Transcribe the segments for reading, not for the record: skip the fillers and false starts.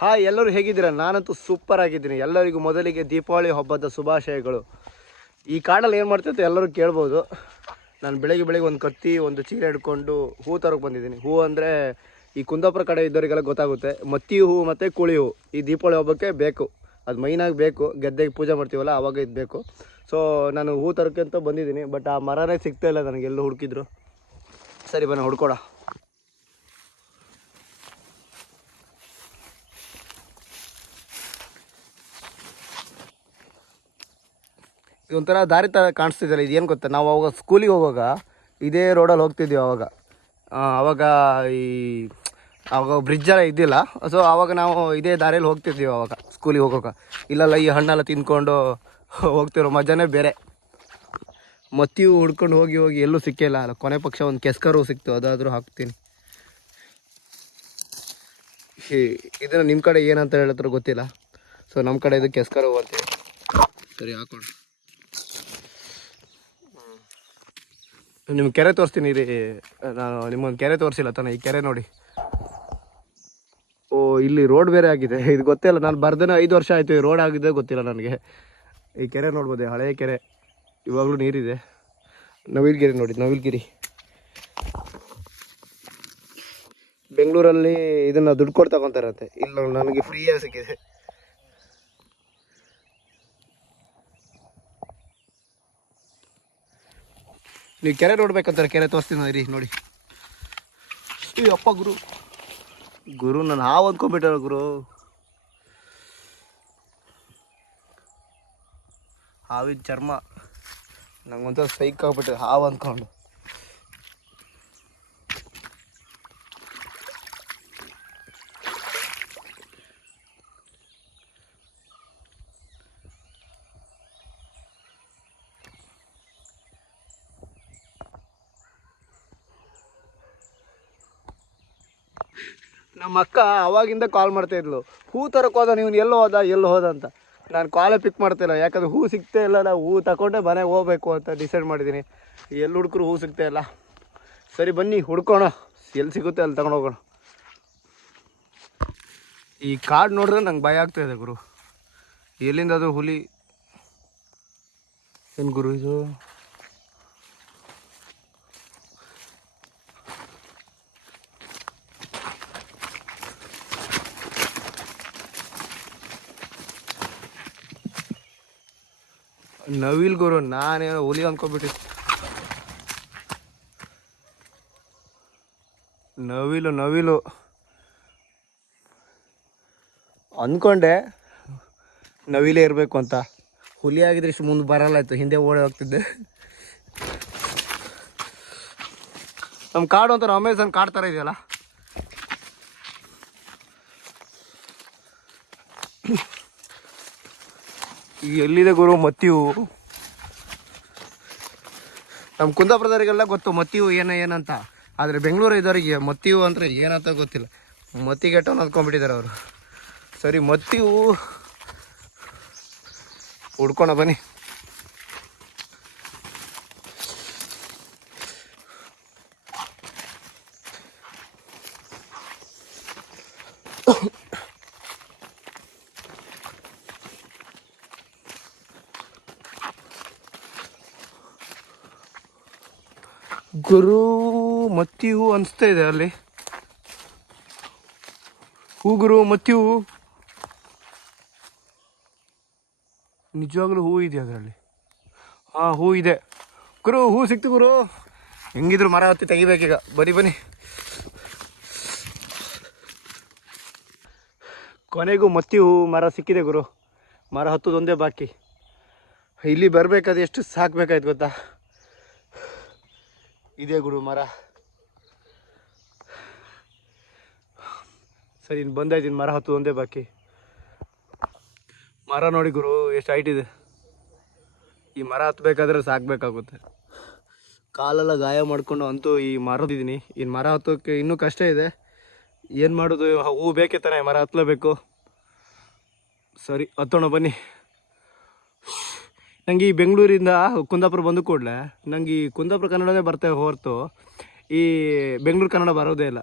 Hi, ಎಲ್ಲರೂ ಹೇಗಿದ್ದೀರಾ? ನಾನಂತೂ ಸೂಪರ್ ಆಗಿದ್ದೀನಿ. ಎಲ್ಲರಿಗೂ ಮೊದಲಿಗೆ ದೀಪಾವಳಿ ಹಬ್ಬದ ಶುಭಾಶಯಗಳು. ಈ ಕಾಡಲ್ಲಿ ಏನು ಮಾಡ್ತಿತ್ತು ಎಲ್ಲರೂ ಕೇಳ್ಬೋದು. ನಾನು ಬೆಳಗ್ಗೆ ಒಂದು ಕತ್ತಿ ಒಂದು ಚೀರೆ ಹಿಡ್ಕೊಂಡು ಹೂ ತರಕ್ಕೆ ಬಂದಿದ್ದೀನಿ. ಹೂ ಅಂದರೆ ಈ ಕುಂದಾಪುರ ಕಡೆ ಇದ್ದವರಿಗೆಲ್ಲ ಗೊತ್ತಾಗುತ್ತೆ. ಮತ್ತಿ ಹೂ ಮತ್ತು ಕುಳಿ ಹೂ ಈ ದೀಪಾವಳಿ ಹಬ್ಬಕ್ಕೆ ಬೇಕು. ಅದು ಮೈನಾಗಿ ಬೇಕು. ಗದ್ದೆಗೆ ಪೂಜೆ ಮಾಡ್ತೀವಲ್ಲ ಆವಾಗ ಇದು ಬೇಕು. ಸೊ ನಾನು ಹೂ ತರಕ್ಕೆ ಅಂತ ಬಂದಿದ್ದೀನಿ. ಬಟ್ ಆ ಮರನೇ ಸಿಗ್ತಾ ಇಲ್ಲ ನನಗೆ, ಎಲ್ಲೂ ಹುಡುಕಿದ್ರು. ಸರಿ ಬನ್ನಿ ಹುಡ್ಕೊಡ. ಒಂಥರ ದಾರಿ ಥರ ಕಾಣಿಸ್ತಿದ್ದಲ್ಲ, ಇದೇನು ಗೊತ್ತಾ? ನಾವು ಅವಾಗ ಸ್ಕೂಲಿಗೆ ಹೋಗುವಾಗ ಇದೇ ರೋಡಲ್ಲಿ ಹೋಗ್ತಿದ್ವಿ. ಆವಾಗ ಬ್ರಿಡ್ಜೆಲ್ಲ ಇದ್ದಿಲ್ಲ. ಸೊ ಆವಾಗ ನಾವು ಇದೇ ದಾರಿಯಲ್ಲಿ ಹೋಗ್ತಿದ್ವಿ ಆವಾಗ ಸ್ಕೂಲಿಗೆ ಹೋಗೋಕೆ. ಇಲ್ಲೆಲ್ಲ ಈ ಹಣ್ಣೆಲ್ಲ ತಿಂದ್ಕೊಂಡು ಹೋಗ್ತಿರೋ ಮಜಾನೇ ಬೇರೆ. ಮತ್ತಿವು ಹುಡ್ಕೊಂಡು ಹೋಗಿ ಎಲ್ಲೂ ಸಿಕ್ಕಿಲ್ಲ. ಕೊನೆ ಪಕ್ಷ ಒಂದು ಕೆಸ್ಕರು ಸಿಕ್ತು, ಅದಾದರೂ ಹಾಕ್ತೀನಿ. ಇದನ್ನು ನಿಮ್ಮ ಕಡೆ ಏನಂತ ಹೇಳಿದ್ರು ಗೊತ್ತಿಲ್ಲ. ಸೊ ನಮ್ಮ ಕಡೆ ಇದು ಕೆಸ್ಕರು ಅಂತೀವಿ. ಸರಿ ಹಾಕೋಣ. ನಿಮ್ಗೆ ಕೆರೆ ತೋರಿಸ್ತೀನಿ ರೀ. ನಾನು ನಿಮ್ಮೊಂದು ಕೆರೆ ತೋರಿಸಿಲ್ಲ ತಾನೆ. ಈ ಕೆರೆ ನೋಡಿ. ಓ, ಇಲ್ಲಿ ರೋಡ್ ಬೇರೆ ಆಗಿದೆ. ಇದು ಗೊತ್ತಿಲ್ಲ. ನಾನು ಬರ್ದೇನೆ 5 ವರ್ಷ ಆಯಿತು. ಈ ರೋಡ್ ಆಗಿದೆ ಗೊತ್ತಿಲ್ಲ ನನಗೆ. ಈ ಕೆರೆ ನೋಡ್ಬೋದು, ಹಳೆಯ ಕೆರೆ. ಇವಾಗಲೂ ನೀರಿದೆ. ನವಿಲ್ಗಿರಿ ನೋಡಿ, ನವಿಲ್ಗಿರಿ. ಬೆಂಗಳೂರಲ್ಲಿ ಇದನ್ನು ದುಡ್ಡು ಕೊಟ್ಟು ತಗೊತಾರಂತೆ. ಇಲ್ಲ, ನನಗೆ ಫ್ರೀಯಾಗಿ ಸಿಕ್ಕಿದೆ. ನೀವು ಕೆರೆ ನೋಡ್ಬೇಕಂತಾರೆ, ಕೆರೆ ತೋರಿಸ್ತೀನಿ ನೋಡಿ. ಈ ಅಪ್ಪ ಗುರು ನಾನು ಹಾವು ಅಂದ್ಕೊಂಡ್ಬಿಟ್ಟಾರ ಗುರು. ಹಾವಿನ ಚರ್ಮ ನಂಗೊಂಥರ ಸೈಕ್ ಆಗ್ಬಿಟ್ಟೆ ಹಾವು ಅಂದ್ಕೊಂಡು. ನಮ್ಮ ಅಕ್ಕ ಅವಾಗಿಂದ ಕಾಲ್ ಮಾಡ್ತಾಯಿದ್ಲು, ಹೂ ತರಕ್ಕೆ ಹೋದ ನೀವು, ಎಲ್ಲೋ ಹೋದ ಅಂತ. ನಾನು ಕಾಲೇ ಪಿಕ್ ಮಾಡ್ತಾಯಿಲ್ಲ, ಯಾಕಂದರೆ ಹೂ ಸಿಗ್ತಾ ಇಲ್ಲ. ನಾವು ಹೂ ತಗೊಂಡೆ ಮನೆಗೆ ಹೋಗ್ಬೇಕು ಅಂತ ಡಿಸೈಡ್ ಮಾಡಿದ್ದೀನಿ. ಎಲ್ಲಿ ಹುಡುಕರು ಹೂ ಸಿಗ್ತಾ ಇಲ್ಲ. ಸರಿ ಬನ್ನಿ ಹುಡ್ಕೋಣ, ಎಲ್ಲಿ ಸಿಗುತ್ತೆ ಅಲ್ಲಿ ತಗೊಂಡು ಹೋಗೋಣ. ಈ ಕಾಡು ನೋಡಿದ್ರೆ ನಂಗೆ ಭಯ ಆಗ್ತಾಯಿದೆ ಗುರು. ಎಲ್ಲಿಂದ ಅದು ಹುಲಿ ಏನು ಗುರು ಇದು? ನವಿಲ್ ಗುರು, ನಾನೇನೋ ಹುಲಿ ಅಂದ್ಕೊಬಿಟ್ಟಿದ್ದೆ. ನವಿಲು ಅಂದ್ಕೊಂಡೆ ನವಿಲೇ ಇರಬೇಕು ಅಂತ. ಹುಲಿ ಆಗಿದ್ರೆ ಇಷ್ಟು ಮುಂದೆ ಬರಲ್ಲ ಇತ್ತು, ಹಿಂದೆ ಓಡಿ ಹೋಗ್ತಿದ್ದೆ. ನಮ್ಮ ಕಾಡು ಒಂಥರ ಅಮೆಝಾನ್ ಕಾಡು ಥರ ಇದೆಯಲ್ಲ. ಎಲ್ಲಿದೆ ಗುರು ಮತ್ತಿವು? ನಮ್ಮ ಕುಂದಾಪುರದವರಿಗೆಲ್ಲ ಗೊತ್ತು ಮತ್ತಿವು ಏನಂತ. ಆದರೆ ಬೆಂಗಳೂರು ಇದ್ದವರಿಗೆ ಮತ್ತಿವು ಅಂದರೆ ಏನಂತ ಗೊತ್ತಿಲ್ಲ. ಮತ್ತಿಗೆಟ್ಟವನ್ನ ಅಂದ್ಕೊಂಡ್ಬಿಟ್ಟಿದ್ದಾರೆ ಅವರು. ಸರಿ ಮತ್ತಿವು ಹುಡ್ಕೋಣ ಬನ್ನಿ. ಗುರು ಮತ್ತಿ ಹೂ ಅನಿಸ್ತಾ ಇದೆ ಅಲ್ಲಿ. ಹೂ ಗುರು, ಮತ್ತಿ ಹೂ. ನಿಜವಾಗ್ಲೂ ಹೂ ಇದೆ ಅದರಲ್ಲಿ. ಹಾಂ, ಹೂ ಇದೆ ಗುರು. ಹೂ ಸಿಕ್ತು ಗುರು. ಹೆಂಗಿದ್ರು ಮರ ಹತ್ತಿ ತೆಗಿಬೇಕೀಗ. ಬನ್ನಿ. ಕೊನೆಗೂ ಮತ್ತಿ ಹೂ ಮರ ಸಿಕ್ಕಿದೆ ಗುರು. ಮರ ಹತ್ತೋದೊಂದೇ ಬಾಕಿ. ಇಲ್ಲಿ ಬರಬೇಕಾದ್ರೆ ಎಷ್ಟು ಸಾಕಬೇಕಾಯ್ತು ಗೊತ್ತಾ? ಇದೇ ಗುರು ಮರ. ಸರಿ ಇನ್ನು ಬಂದಾಯ್ತೀನಿ. ಮರ ಹತ್ತೋದು ಒಂದೇ ಬಾಕಿ. ಮರ ನೋಡಿ ಗುರು ಎಷ್ಟು ಹೈಟ್ ಇದೆ. ಈ ಮರ ಹತ್ತಬೇಕಾದ್ರೆ ಸಾಕಬೇಕಾಗುತ್ತೆ. ಕಾಲೆಲ್ಲ ಗಾಯ ಮಾಡಿಕೊಂಡು ಅಂತೂ ಈ ಮರ ಹತ್ತಿದ್ದೀನಿ. ಇನ್ನು ಮರ ಹತ್ತೋಕ್ಕೆ ಇನ್ನೂ ಕಷ್ಟ ಇದೆ. ಏನು ಮಾಡೋದು? ಹೂ ಬೇಕೇ ತಾನೆ, ಮರ ಹತ್ತಲೇಬೇಕು. ಸರಿ ಹತ್ತೋಣ ಬನ್ನಿ. ನನಗೆ ಈ ಬೆಂಗಳೂರಿಂದ ಕುಂದಾಪುರ ಬಂದು ಕೂಡಲೇ ನನಗೆ ಈ ಕುಂದಾಪುರ ಕನ್ನಡನೇ ಬರ್ತೇವೆ ಹೊರತು ಈ ಬೆಂಗಳೂರು ಕನ್ನಡ ಬರೋದೇ ಇಲ್ಲ.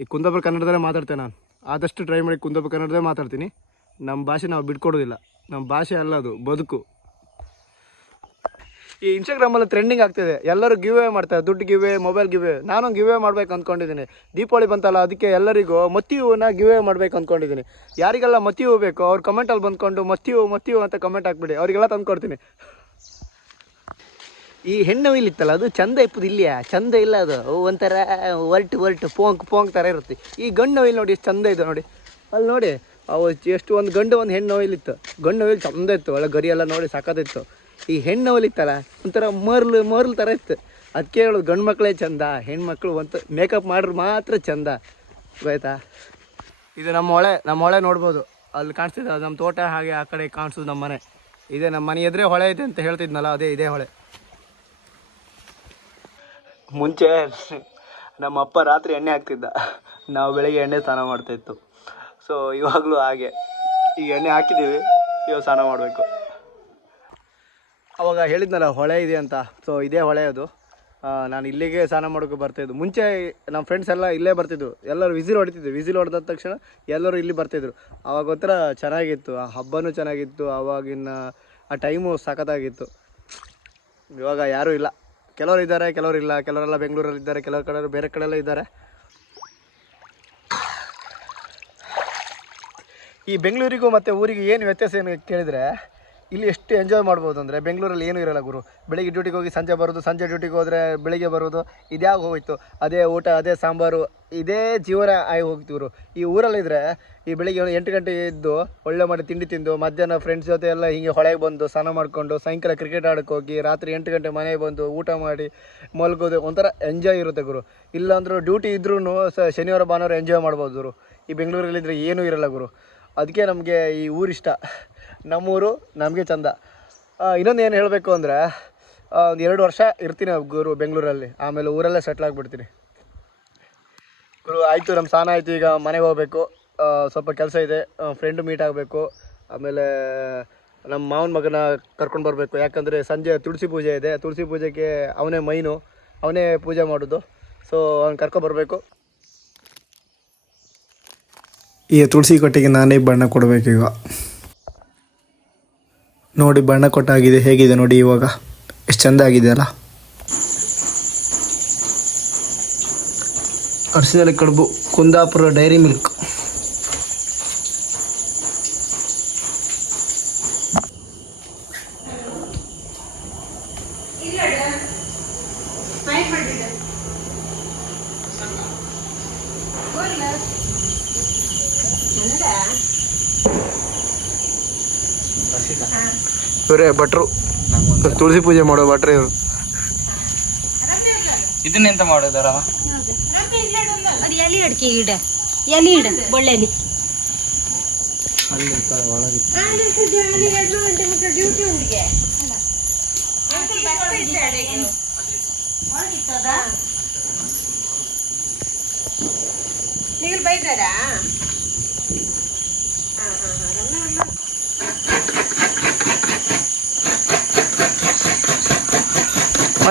ಈ ಕುಂದಾಪುರ ಕನ್ನಡದಲ್ಲೇ ಮಾತಾಡ್ತೇನೆ ನಾನು. ಆದಷ್ಟು ಟ್ರೈ ಮಾಡಿ ಕುಂದಾಪುರ ಕನ್ನಡದೇ ಮಾತಾಡ್ತೀನಿ. ನಮ್ಮ ಭಾಷೆ ನಾವು ಬಿಟ್ಕೊಡೋದಿಲ್ಲ. ನಮ್ಮ ಭಾಷೆ ಅಲ್ಲ, ಅದು ಬದುಕು. ಈ ಇನ್ಸ್ಟಾಗ್ರಾಮಲ್ಲಿ ಟ್ರೆಂಡಿಂಗ್ ಆಗ್ತಿದೆ, ಎಲ್ಲರೂ ಗಿವ್ ಅವೇ ಮಾಡ್ತಾರೆ, ದುಡ್ಡು give away, mobile give away. ನಾನು ಗಿವ್ ಅವೇ ಮಾಡ್ಬೇಕು ಅಂದ್ಕೊಂಡಿದ್ದೀನಿ. ದೀಪಾವಳಿ ಬಂತಲ್ಲ, ಅದಕ್ಕೆ ಎಲ್ಲರಿಗೂ ಮತ್ತಿ ಹೂವನ್ನ ಗಿವ್ ಅವೇ ಮಾಡ್ಬೇಕು ಅಂದ್ಕೊಂಡಿದ್ದೀನಿ. ಯಾರಿಗೆಲ್ಲ ಮತ್ತಿ ಹೂವು ಬೇಕು ಅವ್ರು ಕಮೆಂಟಲ್ಲಿ ಬಂದ್ಕೊಂಡು ಮತ್ತಿ ಹೂವು ಅಂತ ಕಮೆಂಟ್ ಹಾಕ್ಬಿಡಿ, ಅವರಿಗೆಲ್ಲ ತಂದ್ಕೊಡ್ತೀನಿ. ಈ ಹೆಣ್ಣು ಇತ್ತಲ್ಲ, ಅದು ಚಂದ ಇಪ್ಪದು ಇಲ್ಲಿಯಾ, ಚಂದ ಇಲ್ಲ, ಅದು ಒಂಥರ ಒರ್ಟು ಪೋಂಕ್ ಥರ ಇರುತ್ತೆ. ಈ ಗಂಡು ಒಯ್ಲು ನೋಡಿ ಎಷ್ಟು ಚಂದ ಇದೆ ನೋಡಿ, ಅಲ್ಲಿ ನೋಡಿ ಅವು ಎಷ್ಟು ಒಂದು ಗಂಡು ಒಂದು ಹೆಣ್ಣು ಒಯ್ಲಿತ್ತು. ಗಂಡು ಒಯ್ಲು ಚಂದ ಇತ್ತು, ಒಳ್ಳೆ ಗರಿ ಎಲ್ಲ ನೋಡಿ ಸಾಕಾದಿತ್ತು. ಈ ಹೆಣ್ಣು ಒಲಿತ್ತಲ್ಲ ಒಂಥರ ಮರ್ಲು ಥರ ಇತ್ತು. ಅದಕ್ಕೆ ಹೇಳೋದು ಗಂಡು ಮಕ್ಕಳೇ ಚಂದ, ಹೆಣ್ಮಕ್ಳು ಒಂದು ಮೇಕಪ್ ಮಾಡ್ರೆ ಮಾತ್ರ ಚಂದ, ಗೊತ್ತಾಯ್ತಾ. ಇದು ನಮ್ಮ ಹೊಳೆ ನೋಡ್ಬೋದು, ಅಲ್ಲಿ ಕಾಣಿಸ್ತಿದೆ, ಅದು ನಮ್ಮ ತೋಟ. ಹಾಗೆ ಆ ಕಡೆ ಕಾಣಿಸೋದು ನಮ್ಮ ಮನೆ. ಇದೇ ನಮ್ಮ ಮನೆ ಎದುರೇ ಹೊಳೆ ಇದೆ ಅಂತ ಹೇಳ್ತಿದ್ನಲ್ಲ, ಇದೇ ಹೊಳೆ. ಮುಂಚೆ ನಮ್ಮ ಅಪ್ಪ ರಾತ್ರಿ ಎಣ್ಣೆ ಹಾಕ್ತಿದ್ದ, ನಾವು ಬೆಳಗ್ಗೆ ಎಣ್ಣೆ ಸ್ನಾನ ಮಾಡ್ತಾಯಿತ್ತು. ಸೊ ಇವಾಗಲೂ ಹಾಗೆ, ಈಗ ಎಣ್ಣೆ ಹಾಕಿದ್ದೀವಿ, ಇವಾಗ ಸ್ನಾನ ಮಾಡಬೇಕು. ಅವಾಗ ಹೇಳಿದ್ನಲ್ಲ ಹೊಳೆ ಇದೆ ಅಂತ, ಸೊ ಇದೇ ಹೊಳೆ ಅದು. ನಾನು ಇಲ್ಲಿಗೆ ಸ್ನಾನ ಮಾಡೋಕ್ಕೆ ಬರ್ತಾಯಿದ್ದು. ಮುಂಚೆ ನಮ್ಮ ಫ್ರೆಂಡ್ಸ್ ಎಲ್ಲ ಇಲ್ಲೇ ಬರ್ತಿದ್ರು, ಎಲ್ಲರೂ ವಿಸಿಲ್ ಹೊಡಿತಿದ್ರು. ವಿಸಿಲ್ ಹೊಡೆದ ತಕ್ಷಣ ಎಲ್ಲರೂ ಇಲ್ಲಿ ಬರ್ತಿದ್ರು. ಆವಾಗ ಒಂಥರ ಚೆನ್ನಾಗಿತ್ತು, ಆ ಹಬ್ಬನೂ ಚೆನ್ನಾಗಿತ್ತು, ಆವಾಗಿನ ಆ ಟೈಮು ಸಖತ್ತಾಗಿತ್ತು. ಇವಾಗ ಯಾರೂ ಇಲ್ಲ, ಕೆಲವರು ಇದ್ದಾರೆ, ಕೆಲವರು ಇಲ್ಲ. ಕೆಲವರೆಲ್ಲ ಬೆಂಗಳೂರಲ್ಲಿ ಇದ್ದಾರೆ, ಕೆಲವು ಕಡೆ ಬೇರೆ ಕಡೆಯೆಲ್ಲ ಇದ್ದಾರೆ. ಈ ಬೆಂಗಳೂರಿಗೂ ಮತ್ತು ಊರಿಗೂ ಏನು ವ್ಯತ್ಯಾಸ ಏನು ಕೇಳಿದರೆ, ಇಲ್ಲಿ ಎಷ್ಟು ಎಂಜಾಯ್ ಮಾಡ್ಬೋದು ಅಂದರೆ, ಬೆಂಗಳೂರಲ್ಲಿ ಏನೂ ಇರೋಲ್ಲ ಗುರು. ಬೆಳಿಗ್ಗೆ ಡ್ಯೂಟಿಗೆ ಹೋಗಿ ಸಂಜೆ ಬರೋದು, ಸಂಜೆ ಡ್ಯೂಟಿಗೆ ಹೋದರೆ ಬೆಳಿಗ್ಗೆ ಬರೋದು, ಇದ್ಯಾವ ಹೋಯ್ತು, ಅದೇ ಊಟ, ಅದೇ ಸಾಂಬಾರು, ಇದೇ ಜೀವನ ಆಗಿ ಹೋಗ್ತಿವ್ರು. ಈ ಊರಲ್ಲಿದ್ದರೆ ಈ ಬೆಳಿಗ್ಗೆ 8 ಗಂಟೆಗೆ ಎದ್ದು ಒಳ್ಳೆ ಮಾಡಿ ತಿಂಡಿ ತಿಂದು, ಮಧ್ಯಾಹ್ನ ಫ್ರೆಂಡ್ಸ್ ಜೊತೆ ಎಲ್ಲ ಹೀಗೆ ಹೊಳೆಗೆ ಬಂದು ಸ್ನಾನ ಮಾಡಿಕೊಂಡು, ಸಾಯಂಕಾಲ ಕ್ರಿಕೆಟ್ ಆಡೋಕ್ಕೆ ಹೋಗಿ, ರಾತ್ರಿ 8 ಗಂಟೆ ಮನೆಗೆ ಬಂದು ಊಟ ಮಾಡಿ ಮಲ್ಗೋದು, ಒಂಥರ ಎಂಜಾಯ್ ಇರುತ್ತೆ ಗುರು. ಇಲ್ಲಾಂದ್ರೂ ಡ್ಯೂಟಿ ಇದ್ರೂ ಶನಿವಾರ ಭಾನುವಾರ ಎಂಜಾಯ್ ಮಾಡ್ಬೋದು ಗುರು. ಈ ಬೆಂಗಳೂರಲ್ಲಿದ್ದರೆ ಏನೂ ಇರಲ್ಲ ಗುರು. ಅದಕ್ಕೆ ನಮಗೆ ಈ ಊರಿಷ್ಟ, ನಮ್ಮೂರು ನಮಗೆ ಚಂದ. ಇನ್ನೊಂದು ಏನು ಹೇಳಬೇಕು ಅಂದರೆ, ಒಂದು 2 ವರ್ಷ ಇರ್ತೀನಿ ಗುರು ಬೆಂಗಳೂರಲ್ಲಿ, ಆಮೇಲೆ ಊರಲ್ಲೇ ಸೆಟ್ಲ್ ಆಗಿಬಿಡ್ತೀನಿ ಗುರು. ಆಯಿತು, ನಮ್ಮ ಸ್ನಾನ ಆಯಿತು, ಈಗ ಮನೆಗೆ ಹೋಗಬೇಕು. ಸ್ವಲ್ಪ ಕೆಲಸ ಇದೆ, ಫ್ರೆಂಡು ಮೀಟ್ ಆಗಬೇಕು. ಆಮೇಲೆ ನಮ್ಮ ಮಾವನ ಮಗನ ಕರ್ಕೊಂಡು ಬರಬೇಕು, ಯಾಕಂದರೆ ಸಂಜೆ ತುಳಸಿ ಪೂಜೆ ಇದೆ. ತುಳಸಿ ಪೂಜೆಗೆ ಅವನೇ ಮೈನು, ಅವನೇ ಪೂಜೆ ಮಾಡೋದು. ಸೊ ಅವ್ನು ಕರ್ಕೊಬರ್ಬೇಕು. ಈ ತುಳಸಿ ಕಟ್ಟೆಗೆ ನಾನೇ ಬಣ್ಣ ಕೊಡಬೇಕೀಗ. ನೋಡಿ ಬಣ್ಣ ಕೊಟ್ಟಾಗಿದೆ, ಹೇಗಿದೆ ನೋಡಿ, ಇವಾಗ ಎಷ್ಟು ಚೆಂದ ಆಗಿದೆ ಅಲ್ಲ. ಅರಸಿನಲ್ಲಿ ಕಡುಬು, ಕುಂದಾಪುರ ಡೈರಿ ಮಿಲ್ಕ್. ಇವರೇ ಭಟ್ರು, ತುಳಸಿ ಪೂಜೆ ಮಾಡೋ ಭಟ್ರು ಇವರು. ಇದನ್ನೆಂತ ಮಾಡೋದಾರ? ಎಲಿ ಅಡಿಕೆ ಇಡ, ಎಲಿ ಇಡ, ಒಳ್ಳೆಲಿ. ನೀವು ಬೈದಾರಾ?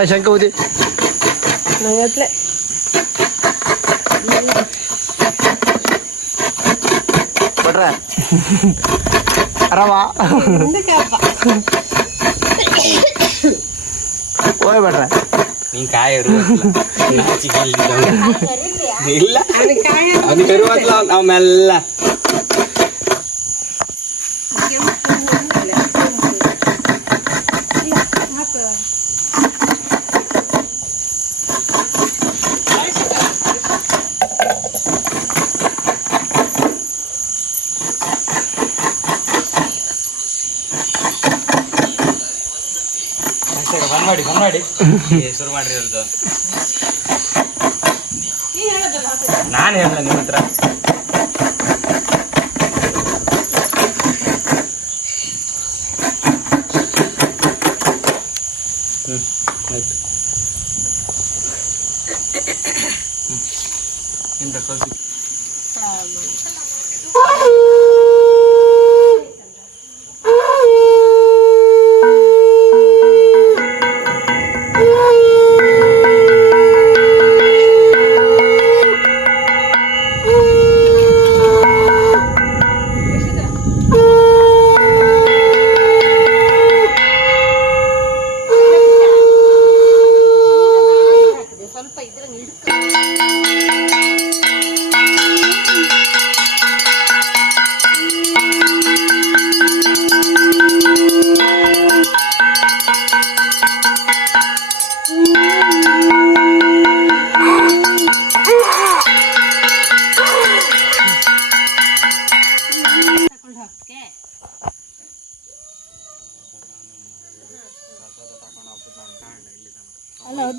ಶಂಕ ಬೂದಿ ನಂಗತ್ಲೆ ಬಟ್ರ ಆರಾಮ ಓಯ್ ಬಟ್ರ ನೀನ್ ಕಾಯರು ಇಲ್ಲ ಅದಕ್ಕೆ ನಾವು ಮೆಲ್ಲ ಬಂದ್ ಮಾಡಿ ಶುರು ಮಾಡ್ರಿ ಅವ್ರದ್ದು. ನಾನು ಹೇಳ ನಿಮ್ಮ ಹತ್ರ ಆಯ್ತು ಎಂತ ಕಳ್ಸಿ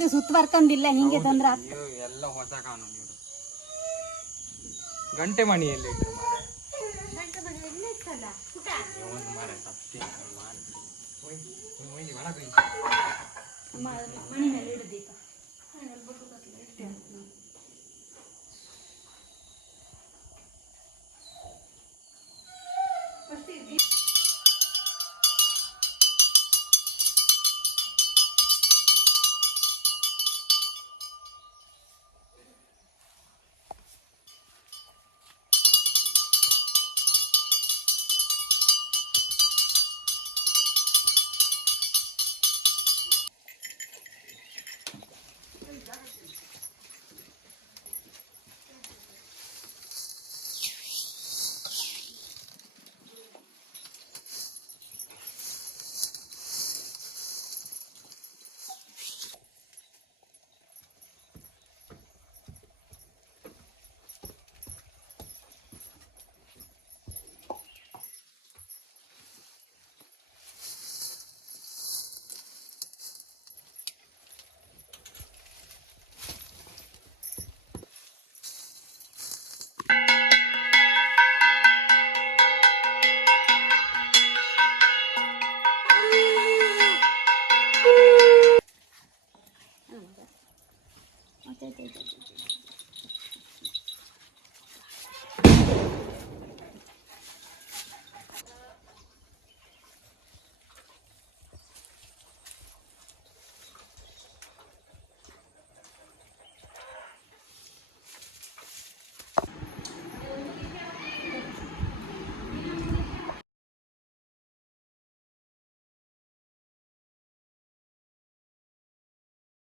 ಇದು ಸುತ್ತುವರ್ಕೊಂಡಿಲ್ಲ ಹಿಂಗೆ ತಂದ್ರ ಎಲ್ಲ ಹೊಸ ಕಾನೂನು ಇವರು. ಗಂಟೆ ಮಣಿಯಲ್ಲಿ ಇಟ್ರು ಮಾರೆ ಸತ್ಯ ಮಣಿ ಮೇಲೆ ಇಡು ದೀಪ.